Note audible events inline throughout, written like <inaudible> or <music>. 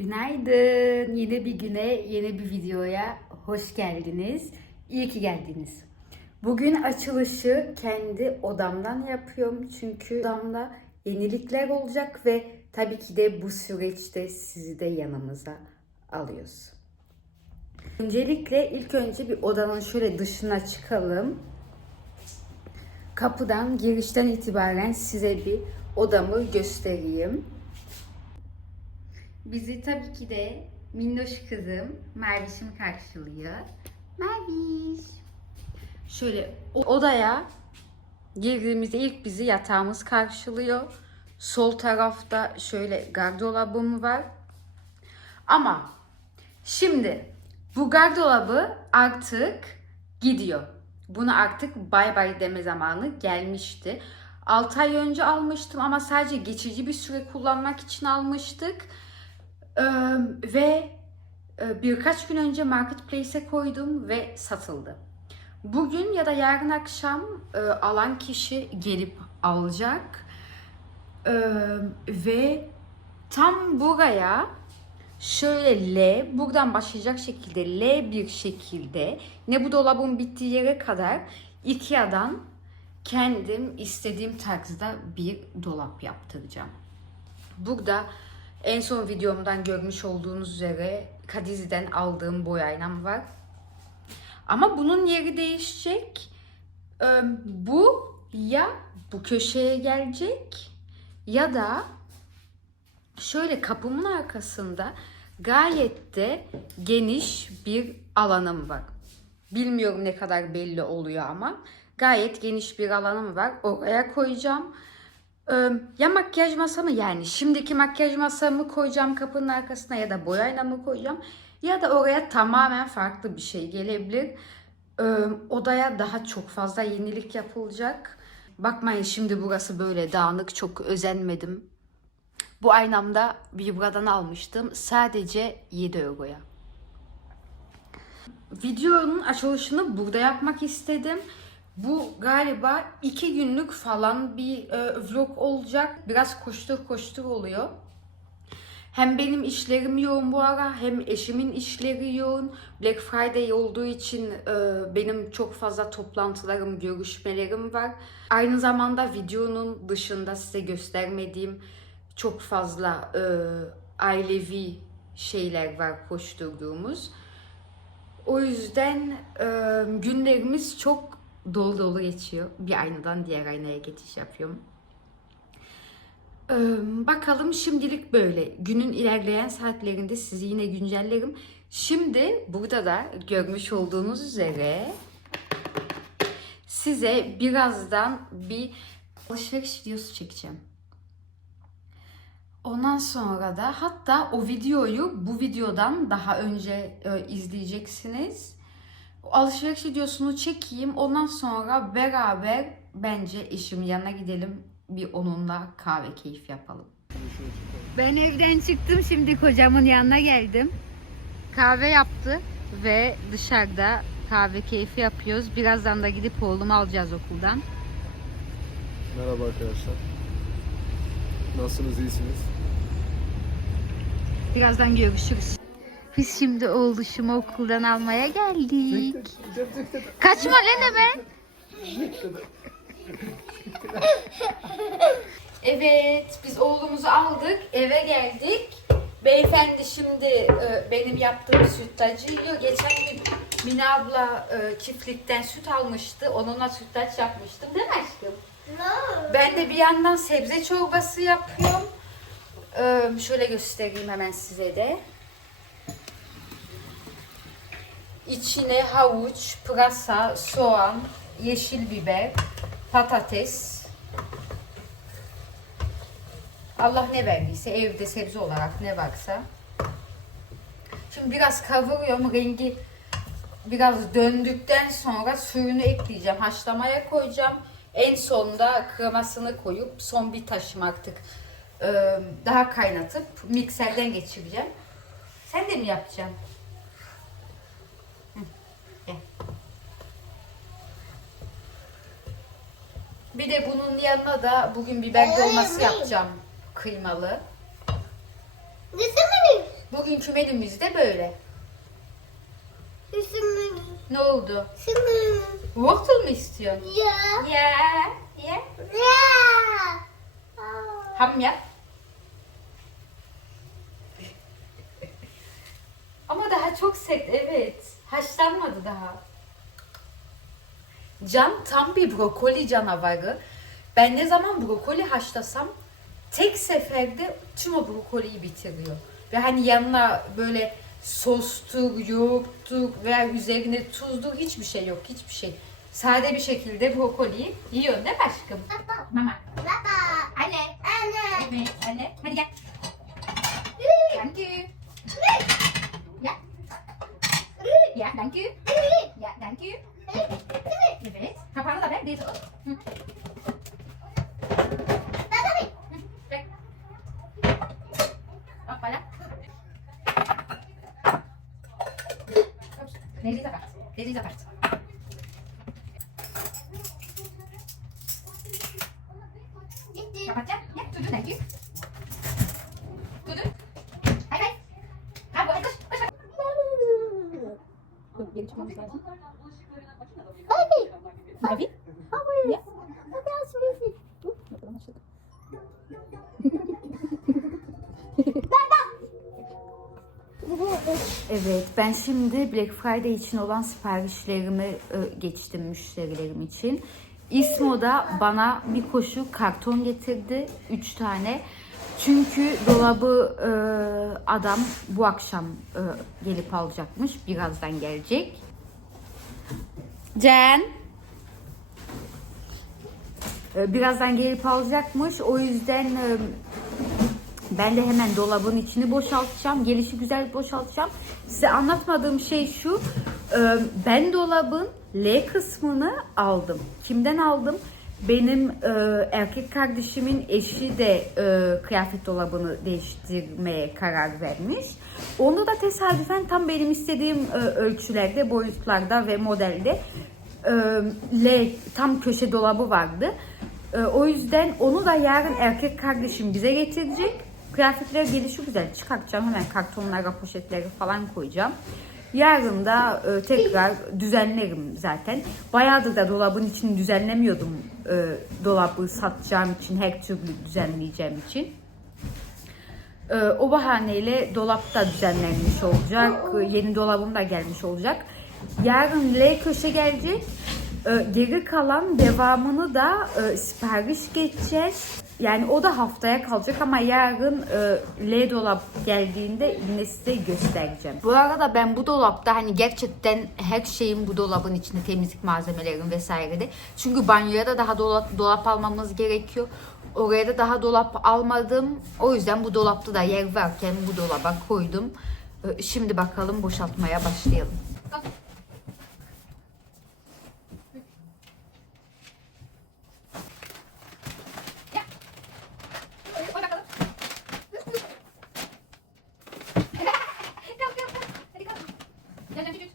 Günaydın. Yeni bir güne, yeni bir videoya hoş geldiniz. İyi ki geldiniz. Bugün açılışı kendi odamdan yapıyorum. Çünkü odamda yenilikler olacak ve tabii ki de bu süreçte sizi de yanımıza alıyoruz. Öncelikle ilk önce bir odanın şöyle dışına çıkalım. Kapıdan girişten itibaren size bir odamı göstereyim. Bizi tabii ki de minnoş kızım Merviş'im karşılıyor. Merviş. Şöyle odaya girdiğimizde ilk bizi yatağımız karşılıyor. Sol tarafta şöyle gardırobum var. Ama şimdi bu gardırobı artık gidiyor. Bunu artık bay bay deme zamanı gelmişti. 6 ay önce almıştım ama sadece geçici bir süre kullanmak için almıştık. Ve birkaç gün önce marketplace'e koydum ve satıldı. Bugün ya da yarın akşam alan kişi gelip alacak ve tam buraya şöyle L buradan başlayacak şekilde L bir şekilde ne bu dolabın bittiği yere kadar Ikea'dan kendim istediğim tarzda bir dolap yaptıracağım. Burada en son videomdan görmüş olduğunuz üzere Kadiz'den aldığım boy aynam var. Ama bunun yeri değişecek. Ee, Bu ya bu köşeye gelecek ya da şöyle kapımın arkasında gayet de geniş bir alanım var. Bilmiyorum ne kadar belli oluyor ama gayet geniş bir alanım var. Oraya koyacağım. Ya makyaj masamı yani şimdiki makyaj masamı koyacağım kapının arkasına ya da boy aynamı koyacağım. Ya da oraya tamamen farklı bir şey gelebilir. Odaya daha çok fazla yenilik yapılacak. Bakmayın şimdi burası böyle dağınık çok özenmedim. Bu aynamda Vibra'dan almıştım. Sadece 7 euroya. Videonun açılışını burada yapmak istedim. Bu galiba iki günlük falan bir e, vlog olacak. Biraz koştur koştur oluyor. Hem benim işlerim yoğun bu ara hem eşimin işleri yoğun. Black Friday olduğu için e, benim çok fazla toplantılarım, görüşmelerim var. Aynı zamanda videonun dışında size göstermediğim çok fazla e, ailevi şeyler var koşturduğumuz. O yüzden e, günlerimiz çok dolu dolu geçiyor. Bir aynadan diğer aynaya geçiş yapıyorum. Ee, bakalım şimdilik böyle. Günün ilerleyen saatlerinde sizi yine güncellerim. Şimdi burada da görmüş olduğunuz üzere size birazdan bir alışveriş videosu çekeceğim. Ondan sonra da hatta o videoyu bu videodan daha önce e, izleyeceksiniz. Alışveriş videosunu çekeyim. Ondan sonra beraber bence eşimin yanına gidelim. Bir onunla kahve keyif yapalım. Ben evden çıktım. Şimdi kocamın yanına geldim. Kahve yaptı ve dışarıda kahve keyfi yapıyoruz. Birazdan da gidip oğlumu alacağız okuldan. Merhaba arkadaşlar. Nasılsınız, iyisiniz? Birazdan görüşürüz. Biz şimdi oğluşumu okuldan almaya geldik. Kaçma lan hemen. Evet, biz oğlumuzu aldık, eve geldik. Beyefendi şimdi e, benim yaptığım sütlacı yiyor. Geçen gün Mine abla e, çiftlikten süt almıştı. Onunla sütlaç yapmıştım değil mi aşkım? Ben de bir yandan sebze çorbası yapıyorum. Ee, şöyle göstereyim hemen size de. İçine havuç, pırasa, soğan, yeşil biber, patates. Allah ne verdiyse evde sebze olarak ne varsa. Şimdi biraz kavuruyorum. Rengi biraz döndükten sonra suyunu ekleyeceğim. Haşlamaya koyacağım. En sonda kremasını koyup son bir taşım artık daha kaynatıp mikserden geçireceğim. Sen de mi yapacaksın? Bir de bunun yanına da bugün biber dolması yapacağım kıymalı. Bugünkü menümüz de böyle. Ne oldu? Waffle mı istiyorsun? Ya. Ya. Ya. Ham yap. Ama daha çok sert evet. Haşlanmadı daha. Can tam bir brokoli canavarı. Ben ne zaman brokoli haşlasam tek seferde tüm o brokoliyi bitiriyor. Ve hani yanına böyle sostur, yoğurttur veya üzerine tuzdur hiçbir şey yok. Hiçbir şey. Sade bir şekilde brokoliyi yiyorsun değil mi aşkım? Mama. Baba. Anne. Anne. Evet anne. Hadi gel. Thank you. Ya. Ya thank you. Ya thank you. Evet. Kapağını da ver. Bir tut. Hı. Bek. Bak bana. Deriyi de part. Deriyi de part. Kapatacağım. Ne? Tutun da git. Tutun. Hay hay. Ha bu. Koş koş. Geri çıkmamız lazım. Evet, ben şimdi Black Friday için olan siparişlerimi e, geçtim müşterilerim için. İsmo da bana bir koşu karton getirdi, 3 tane. Çünkü dolabı e, adam bu akşam e, gelip alacakmış, birazdan gelecek. Can. E, birazdan gelip alacakmış, o yüzden e, ben de hemen dolabın içini boşaltacağım. Gelişi güzel boşaltacağım. Size anlatmadığım şey şu. e, Ben dolabın L kısmını aldım. Kimden aldım? Benim e, erkek kardeşimin eşi de e, kıyafet dolabını değiştirmeye karar vermiş. Onu da tesadüfen tam benim istediğim e, ölçülerde, boyutlarda ve modelde e, L tam köşe dolabı vardı. E, o yüzden onu da yarın erkek kardeşim bize getirecek. Kıyafetler gelişi güzel çıkartacağım. Hemen kartonlara, poşetleri falan koyacağım. Yarın da e, tekrar düzenlerim zaten. Bayağıdır da dolabın içini düzenlemiyordum. E, dolabı satacağım için, her türlü düzenleyeceğim için. E, o bahaneyle dolapta düzenlenmiş olacak. E, Yeni dolabım da gelmiş olacak. Yarın L köşe gelecek. E, Geri kalan devamını da e, sipariş geçeceğiz. Yani o da haftaya kalacak ama yarın e, L dolap geldiğinde yine size göstereceğim. Bu arada ben bu dolapta hani gerçekten her şeyin bu dolabın içinde temizlik malzemelerim vesaire de. Çünkü banyoya da daha dolap, dolap almamız gerekiyor. Oraya da daha dolap almadım. O yüzden bu dolapta da yer varken bu dolaba koydum. E, Şimdi bakalım boşaltmaya başlayalım. 来来，继续。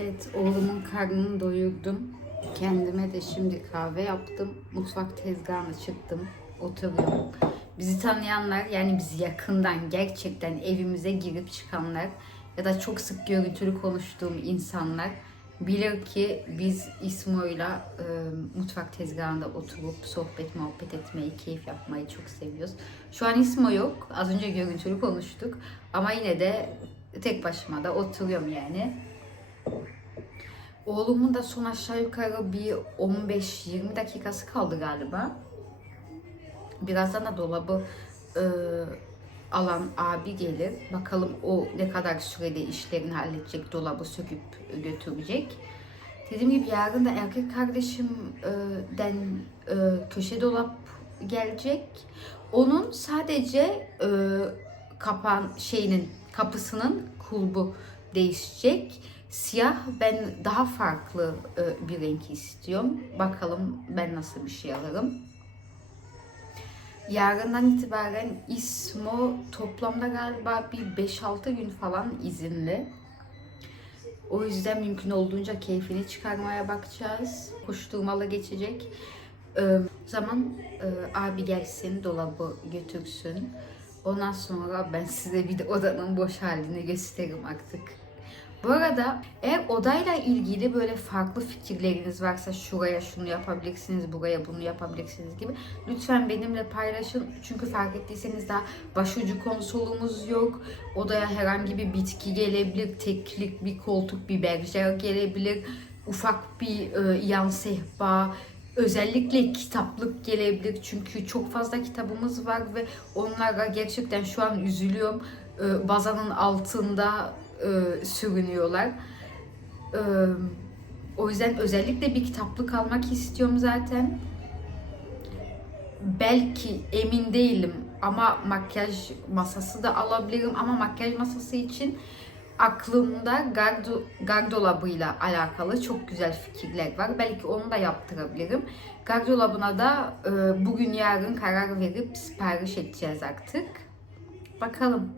Evet, oğlumun karnını doyurdum. Kendime de şimdi kahve yaptım. Mutfak tezgahına çıktım. Oturuyorum. Bizi tanıyanlar yani bizi yakından gerçekten evimize girip çıkanlar ya da çok sık görüntülü konuştuğum insanlar bilir ki biz İsmo'yla e, mutfak tezgahında oturup sohbet muhabbet etmeyi, keyif yapmayı çok seviyoruz. Şu an İsmo yok. Az önce görüntülü konuştuk. Ama yine de tek başıma da oturuyorum yani. Oğlumun da son aşağı yukarı bir 15-20 dakikası kaldı galiba. Birazdan da dolabı e, alan abi gelir. Bakalım o ne kadar sürede işlerini halledecek, dolabı söküp götürecek. Dediğim gibi yarın da erkek kardeşimden e, köşe dolap gelecek. Onun sadece e, kapan şeyinin kapısının kulbu değişecek. Siyah ben daha farklı e, bir renk istiyorum. Bakalım ben nasıl bir şey alırım. Yarından itibaren İSMO toplamda galiba bir 5-6 gün falan izinli. O yüzden mümkün olduğunca keyfini çıkarmaya bakacağız. Koşturmalı geçecek. Ee, zaman e, abi gelsin, dolabı götürsün. Ondan sonra ben size bir de odanın boş halini gösteririm artık. Bu arada eğer odayla ilgili böyle farklı fikirleriniz varsa şuraya şunu yapabilirsiniz, buraya bunu yapabilirsiniz gibi lütfen benimle paylaşın. Çünkü fark ettiyseniz daha başucu konsolumuz yok. Odaya herhangi bir bitki gelebilir, teklik bir koltuk, bir berjer gelebilir. Ufak bir e, yan sehpa, özellikle kitaplık gelebilir. Çünkü çok fazla kitabımız var ve onlara gerçekten şu an üzülüyorum. E, bazanın altında e, sürünüyorlar. E, o yüzden özellikle bir kitaplık almak istiyorum zaten. Belki emin değilim ama makyaj masası da alabilirim ama makyaj masası için aklımda gardo, gardolabıyla alakalı çok güzel fikirler var. Belki onu da yaptırabilirim. Gardolabına da e, bugün yarın karar verip sipariş edeceğiz artık. Bakalım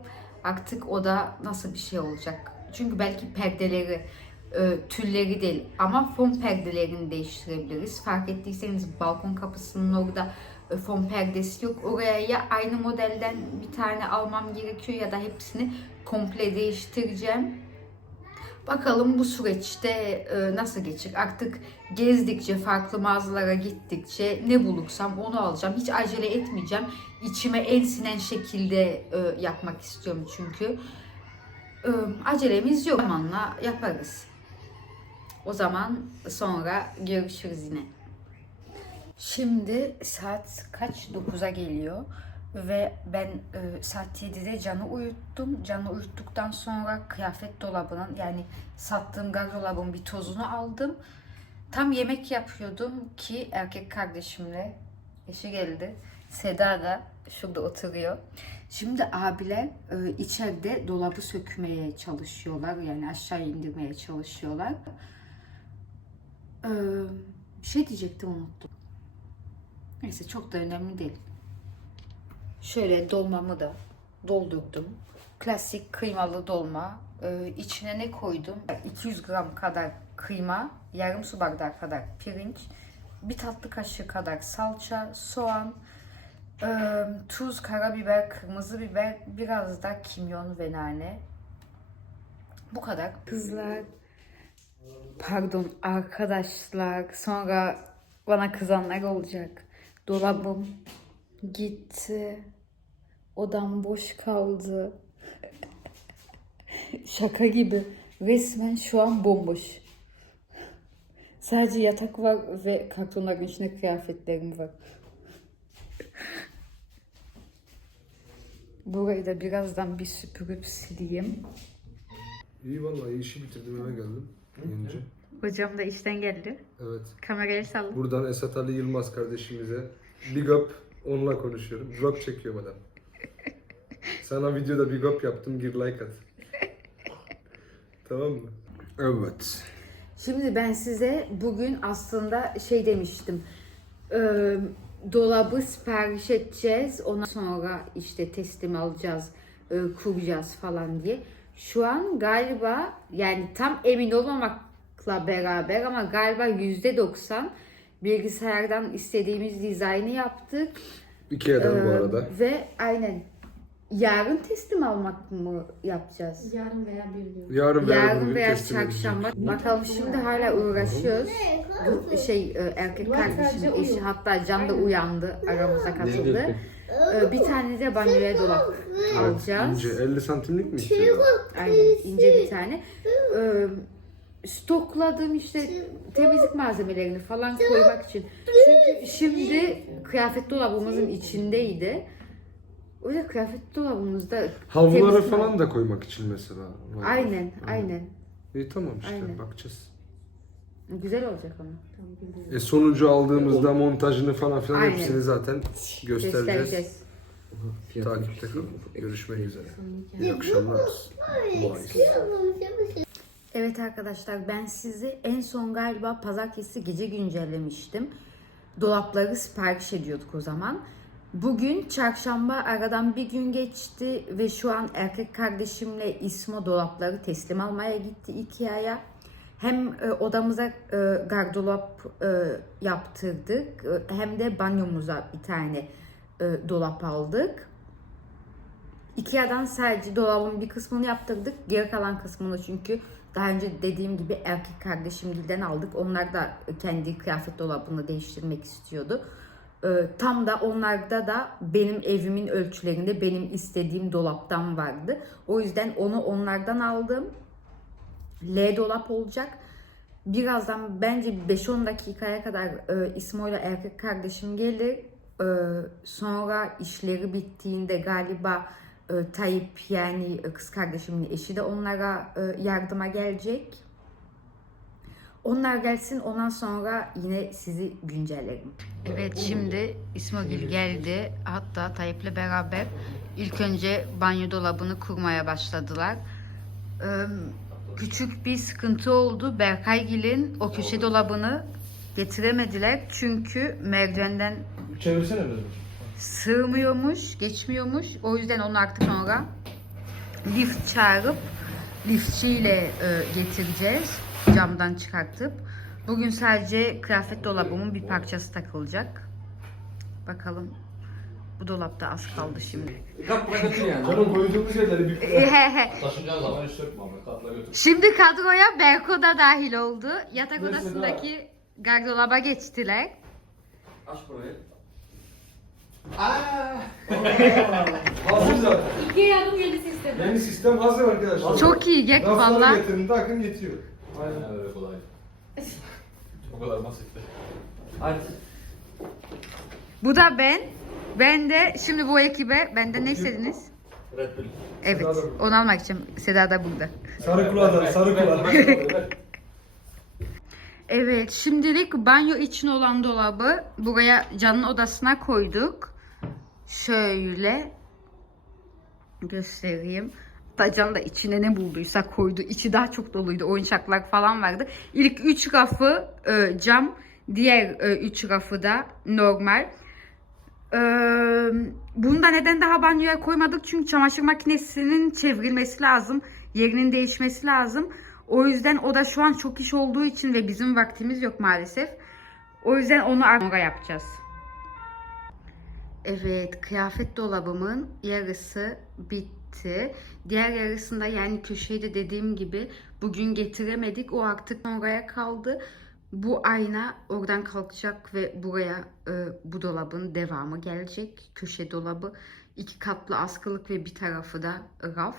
artık o da nasıl bir şey olacak. Çünkü belki perdeleri, e, tülleri değil ama fon perdelerini değiştirebiliriz. Fark ettiyseniz balkon kapısının orada e, fon perdesi yok. Oraya ya aynı modelden bir tane almam gerekiyor ya da hepsini komple değiştireceğim. Bakalım bu süreçte e, nasıl geçecek? Artık gezdikçe, farklı mağazalara gittikçe ne bulursam onu alacağım. Hiç acele etmeyeceğim. İçime en sinen şekilde e, yapmak istiyorum çünkü. E, acelemiz yok. Zamanla yaparız. O zaman sonra görüşürüz yine. Şimdi saat kaç? 9'a geliyor. Ve ben e, saat 7'de Can'ı uyuttum. Can'ı uyuttuktan sonra kıyafet dolabının yani sattığım gardırobun bir tozunu aldım. Tam yemek yapıyordum ki erkek kardeşimle eşi geldi. Seda da şurada oturuyor. Şimdi abiler e, içeride dolabı sökmeye çalışıyorlar. Yani aşağı indirmeye çalışıyorlar. E, bir şey diyecektim unuttum. Neyse çok da önemli değil. Şöyle dolmamı da doldurdum. Klasik kıymalı dolma. Ee, içine ne koydum? 200 gram kadar kıyma, yarım su bardağı kadar pirinç, bir tatlı kaşığı kadar salça, soğan, e, tuz, karabiber, kırmızı biber, biraz da kimyon ve nane. Bu kadar. Kızlar, pardon arkadaşlar, sonra bana kızanlar olacak. Dolabım gitti. Odam boş kaldı. Şaka gibi. Resmen şu an bomboş. Sadece yatak var ve kartonların içinde kıyafetlerim var. Burayı da birazdan bir süpürüp sileyim. İyi vallahi işi bitirdim eve geldim. Yenice. Hocam da işten geldi. Evet. Kamerayı salla. Buradan Esat Ali Yılmaz kardeşimize big up onunla konuşuyorum. Vlog çekiyor adam. Sana videoda big up yaptım gir like at. tamam mı? Evet. Şimdi ben size bugün aslında şey demiştim. Ee, dolabı sipariş edeceğiz. Ondan sonra işte teslim alacağız, e, kuracağız falan diye. Şu an galiba yani tam emin olmamakla beraber ama galiba yüzde doksan bilgisayardan istediğimiz dizaynı yaptık. Ikea'dan bu Ee, arada. Ve aynen yarın teslim almak mı yapacağız? Yarın veya bir gün. Yarın veya Yarın veya çarşamba. Bakalım şimdi hala uğraşıyoruz. Bu şey e, erkek kardeşim eşi hatta Can da uyandı aramıza katıldı. E, Bir tane de banyoya dolap alacağız. İnce 50 santimlik mi? Aynen ince bir tane. E, stokladım işte temizlik malzemelerini falan koymak için. Çünkü şimdi kıyafet dolabımızın içindeydi. O yüzden kıyafet dolabımızda Havluları temiz- falan da koymak için mesela. var. Aynen, aynen. İyi tamam işte Aynen. bakacağız. Güzel olacak ama. E sonucu aldığımızda montajını falan filan Aynen. hepsini zaten göstereceğiz. Göstereceğiz. Takipte kalın. Görüşmek üzere. İyi akşamlar. Evet arkadaşlar ben sizi en son galiba pazartesi gece güncellemiştim. Dolapları sipariş ediyorduk o zaman. Bugün çarşamba aradan bir gün geçti ve şu an erkek kardeşimle İsmo dolapları teslim almaya gitti Ikea'ya. Hem e, odamıza e, gardırop e, yaptırdık hem de banyomuza bir tane dolap aldık. Ikea'dan sadece dolabın bir kısmını yaptırdık. Geri kalan kısmını çünkü daha önce dediğim gibi erkek kardeşimgilden aldık. Onlar da kendi kıyafet dolabını değiştirmek istiyordu. Ee, Tam da onlarda da benim evimin ölçülerinde benim istediğim dolaptan vardı. O yüzden onu onlardan aldım. L dolap olacak. Birazdan bence 5-10 dakikaya kadar e, İsmo ile erkek kardeşim gelir. E, sonra işleri bittiğinde galiba e, Tayyip yani e, kız kardeşimin eşi de onlara e, yardıma gelecek. Onlar gelsin ondan sonra yine sizi güncellerim. Evet şimdi İsmogil geldi. Hatta Tayyip'le beraber ilk önce banyo dolabını kurmaya başladılar. Ee, küçük bir sıkıntı oldu. Berkaygil'in o köşe dolabını getiremediler. Çünkü merdivenden Çevirsene biraz. Sığmıyormuş, geçmiyormuş. O yüzden onu artık sonra lift çağırıp liftçiyle e, getireceğiz. Camdan çıkartıp. Bugün sadece kıyafet dolabımın bir parçası takılacak. Bakalım. Bu dolapta az kaldı şimdi. Götür yani. Canım koyduğumuz şeyleri bir Taşınacağın zaman hiç sökme abi. Katla götür. Şimdi kadroya Berko da dahil oldu. Yatak odasındaki gardıraba geçtiler. Aç burayı. Hazır zaten. Ikea'nın yeni sistemi. Yeni sistem hazır arkadaşlar. Çok iyi gek Rafları valla. getirin takın yetiyor. Aynen öyle kolay. <laughs> o kadar basitti. Hadi. Bu da ben. Ben de şimdi bu ekibe benden ne istediniz? Red Bull. Evet. Seda da burada. Onu almak için Seda da burada. Sarı kulağdan sarı kulağdan. Evet, şimdilik banyo için olan dolabı buraya Can'ın odasına koyduk. Şöyle göstereyim. Hatta Can da içine ne bulduysa koydu. İçi daha çok doluydu. Oyuncaklar falan vardı. İlk 3 rafı e, cam, diğer 3 rafı da normal. Ee, bunu da neden daha banyoya koymadık? Çünkü çamaşır makinesinin çevrilmesi lazım. Yerinin değişmesi lazım. O yüzden o da şu an çok iş olduğu için ve bizim vaktimiz yok maalesef. O yüzden onu sonra yapacağız. Evet, kıyafet dolabımın yarısı bitti. Diğer yarısında yani köşeyi de dediğim gibi bugün getiremedik. O artık sonraya kaldı. Bu ayna oradan kalkacak ve buraya e, bu dolabın devamı gelecek. Köşe dolabı. iki katlı askılık ve bir tarafı da raf.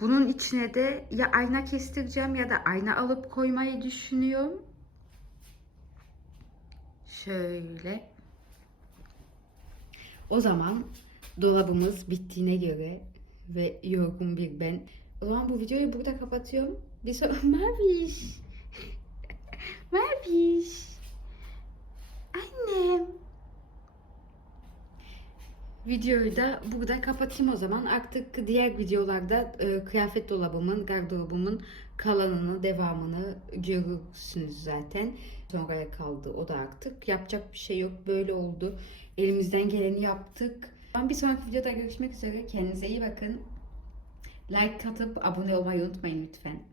Bunun içine de ya ayna kestireceğim ya da ayna alıp koymayı düşünüyorum. Şöyle. O zaman dolabımız bittiğine göre ve yorgun bir ben. O zaman bu videoyu burada kapatıyorum. Bir sonra <laughs> Maviş. Maviş. Annem. Videoyu da burada kapatayım o zaman. Artık diğer videolarda e, kıyafet dolabımın, gardırobumun kalanını, devamını görürsünüz zaten. Sonraya kaldı o da artık. Yapacak bir şey yok. Böyle oldu. Elimizden geleni yaptık. Bir sonraki videoda görüşmek üzere. Kendinize iyi bakın. Like atıp abone olmayı unutmayın lütfen.